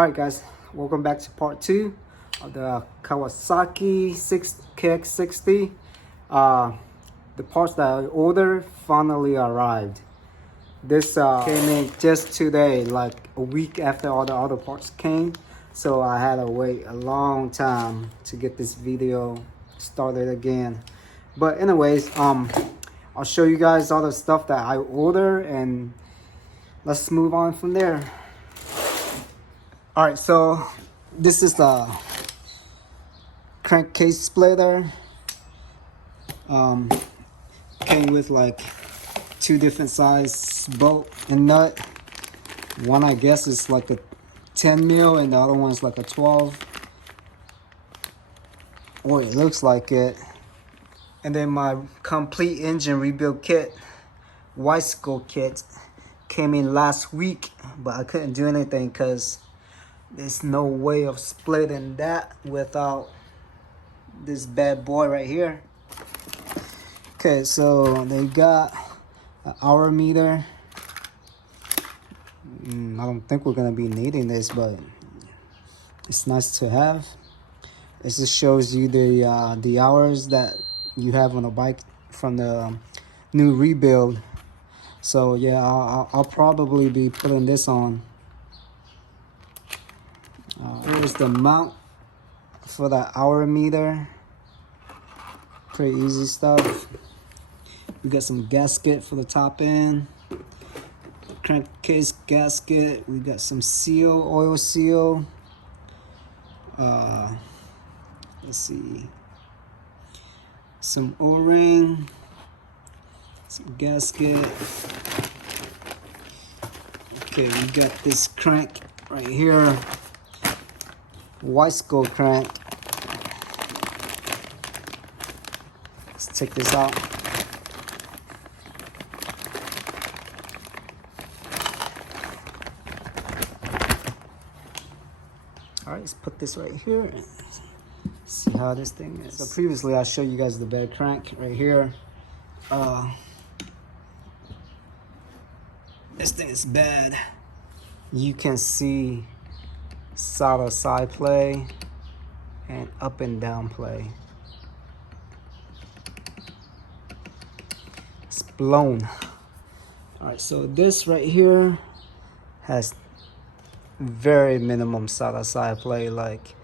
Alright guys, welcome back to part 2 of the Kawasaki Kx60. The parts that I ordered finally arrived. This came in just today, like a week after all the other parts came. So I had to wait a long time to get this video started again. But anyways, I'll show you guys all the stuff that I ordered and let's move on from there. Alright, so this is the crankcase splitter. Came with like 2 different size bolt and nut. One I guess is like a 10 mil and the other one is like a 12. Or it looks like it. And then my complete engine rebuild kit, bicycle kit, came in last week, but I couldn't do anything because there's no way of splitting that without this bad boy right here. Okay, so they got an hour meter. I don't think we're gonna be needing this, but it's nice to have. It just shows you the hours that you have on a bike from the new rebuild. So yeah, I'll probably be putting this on. Here's the mount for the hour meter. Pretty easy stuff. We got some gasket for the top end, crankcase gasket. We got some seal, oil seal. Let's see, some O-ring, some gasket. Okay, we got this crank right here. Bicycle crank. Let's take this out. All right, let's put this right here and see how this thing is. So previously I showed you guys the bad crank right here. This thing is bad. You can see side to side play and up and down play. It's blown. All right, so this right here has very minimum side to side play. Like,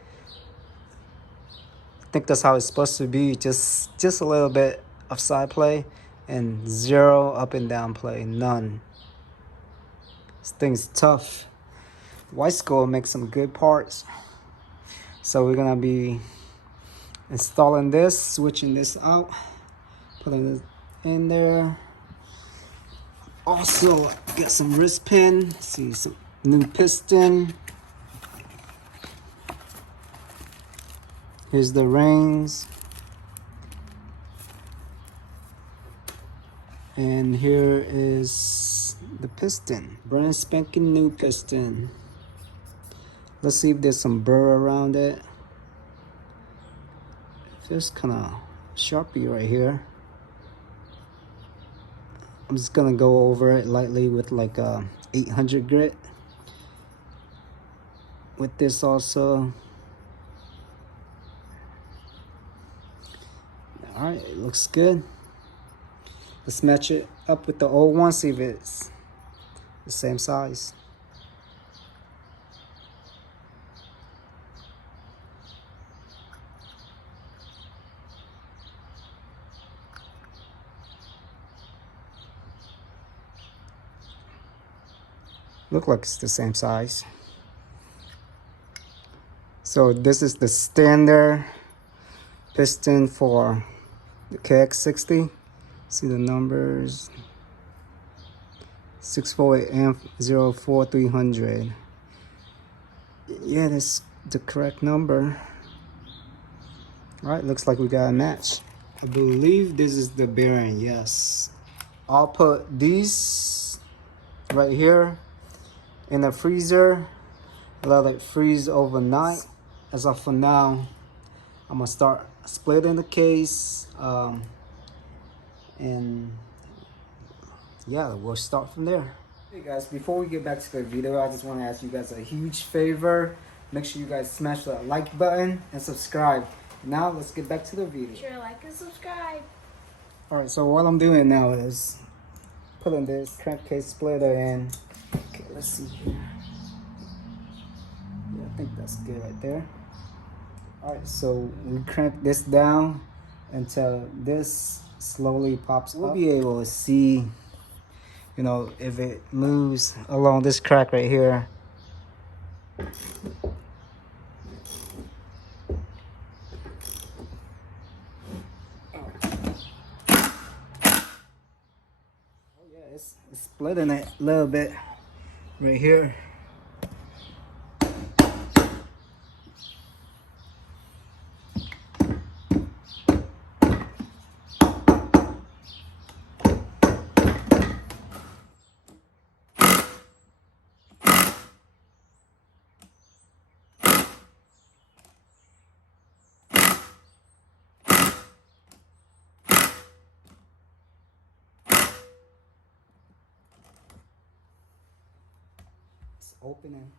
I think that's how it's supposed to be. Just a little bit of side play and 0 up and down play, none. This thing's tough. Bicycle makes some good parts. So we're gonna be installing this, switching this out, putting it in there. Also got some wrist pin, see some new piston. Here's the rings. And here is the piston, brand spanking new piston. Let's see if there's some burr around it. Just kind of sharpie right here. I'm just gonna go over it lightly with like a 800 grit. With this also. All right, it looks good. Let's match it up with the old one, see if it's the same size. Look like it's the same size. So this is the standard piston for the Kx60. See the numbers. 648 amp 04300. Yeah, that's the correct number. All right, looks like we got a match. I believe this is the bearing, yes. I'll put these right here in the freezer, let it freeze overnight. As of for now, I'm gonna start splitting the case, and yeah, we'll start from there. Hey guys, before we get back to the video, I just want to ask you guys a huge favor. Make sure you guys smash that like button and subscribe. Now let's get back to the video. Make sure to like and subscribe. Alright, so what I'm doing now is putting this crankcase splitter in. Okay, let's see here. Yeah, I think that's good right there. Alright, so we crank this down until this slowly pops up. We'll be able to see, you know, if it moves along this crack right here. Oh yeah, it's splitting it a little bit right here. It's opening.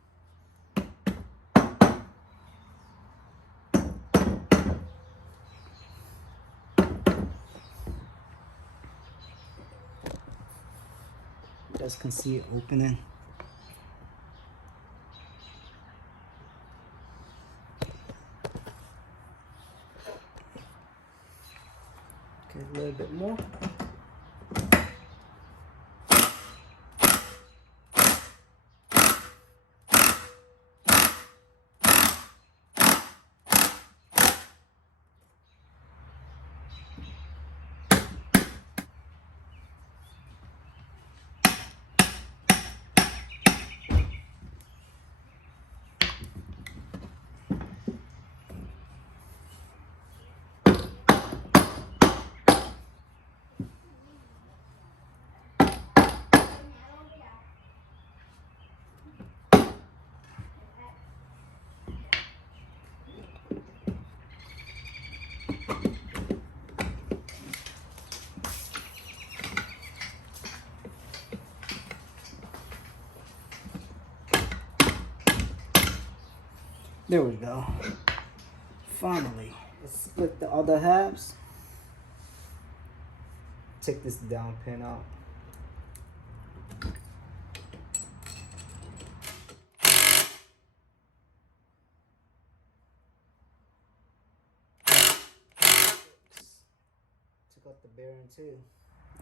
You guys can see it opening. Okay, a little bit more. There we go. Finally, let's split the other halves. Take this down pin out. Took out the bearing too.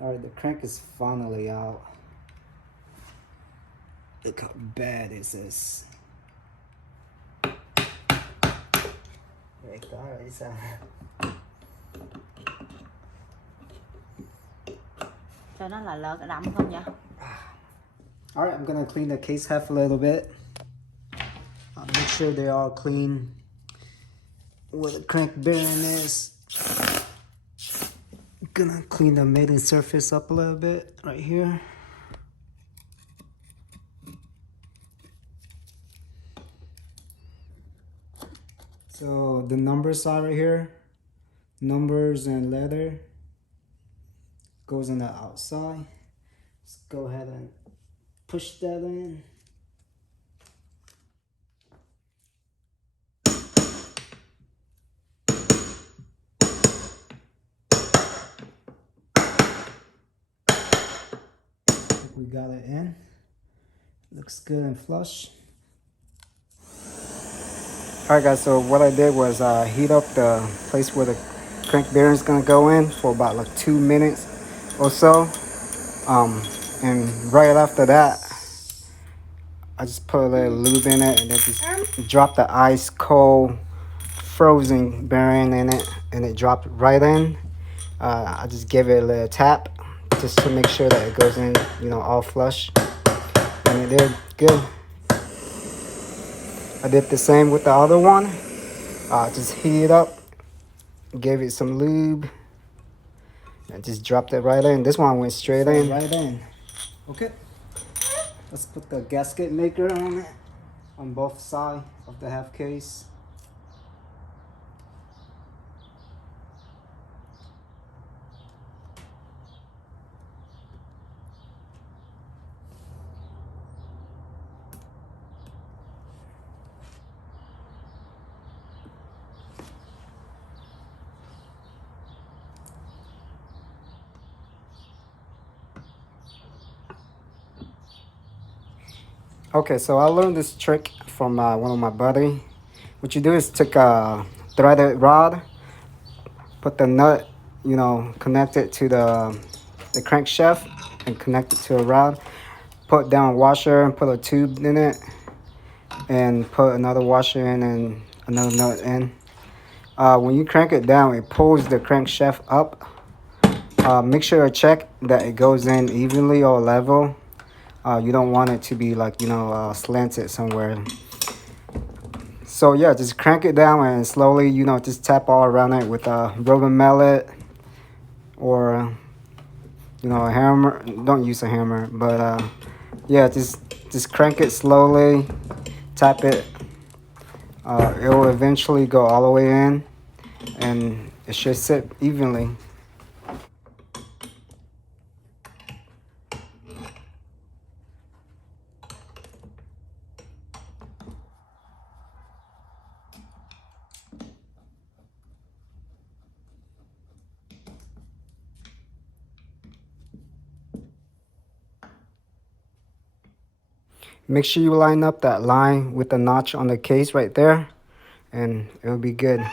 Alright, the crank is finally out. Look how bad is this. Cho nó là lợn đậm không vậy? Alright, I'm gonna clean the case half a little bit. Make sure they're all clean where the crank bearing is. Gonna clean the mating surface up a little bit right here. So the numbers are right here. Numbers and letter goes on the outside. Let's go ahead and push that in. We got it in. Looks good and flush. Alright guys, so what I did was heat up the place where the crank bearing is gonna go in for about like 2 minutes or so. And right after that, I just put a little lube in it and then just drop the ice cold frozen bearing in it, and it dropped right in. I just gave it a little tap just to make sure that it goes in, you know, all flush, and it did good. I did the same with the other one. Just heat it up, gave it some lube, and just dropped it right in. This one went straight in. Right in. Okay. Let's put the gasket maker on it, on both sides of the half case. Okay, so I learned this trick from one of my buddy. What you do is take a threaded rod, put the nut, connect it to the crankshaft and connect it to a rod. Put down a washer and put a tube in it, and put another washer in and another nut in. When you crank it down, it pulls the crankshaft up. Make sure to check that it goes in evenly or level. You don't want it to be like, slanted somewhere. So yeah, just crank it down and slowly, just tap all around it with a rubber mallet or, a hammer. Don't use a hammer, but yeah, just crank it slowly, tap it. It will eventually go all the way in, and it should sit evenly. Make sure you line up that line with the notch on the case right there, and it'll be good.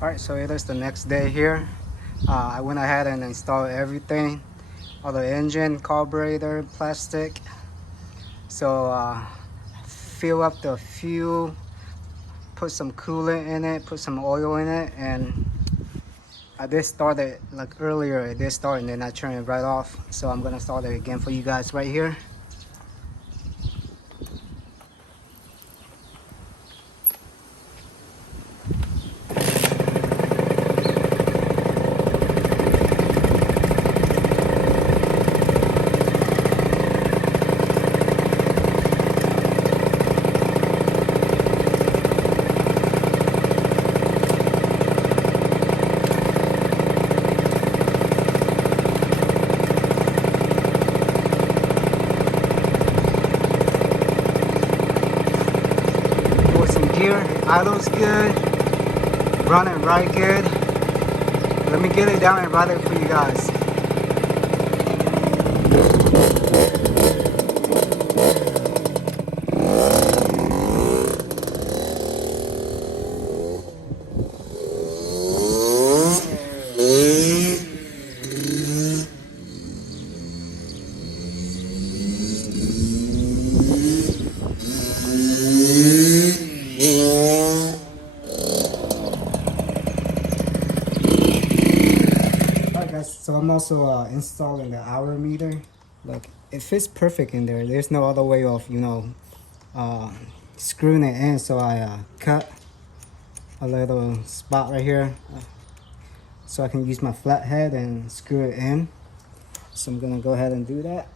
Alright, so it is the next day here. I went ahead and installed everything, all the engine, carburetor, plastic. So fill up the fuel, put some coolant in it, put some oil in it, and I did start it like earlier. It did start and then I turned it right off. So I'm gonna start it again for you guys right here. idle's good, running right good. Let me get it down and ride it for you guys. Alright guys, so I'm also installing the hour meter. Look, it fits perfect in there. There's no other way of, you know, screwing it in. So I cut a little spot right here so I can use my flathead and screw it in. So I'm gonna go ahead and do that.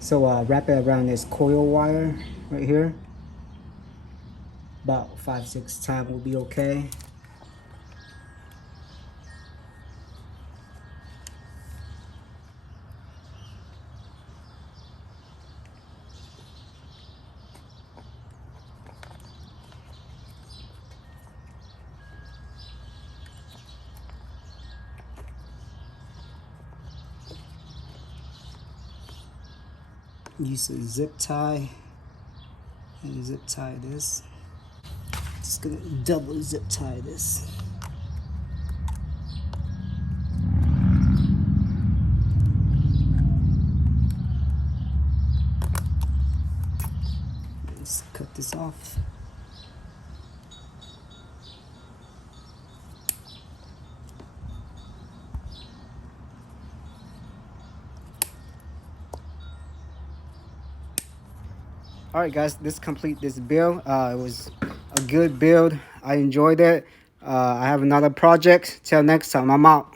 So wrap it around this coil wire right here. About 5-6 times will be okay. Use a zip tie and zip tie this. Just gonna double zip tie this. Let's cut this off. Alright guys, this complete this build. It was a good build. I enjoyed it. I have another project. Till next time, I'm out.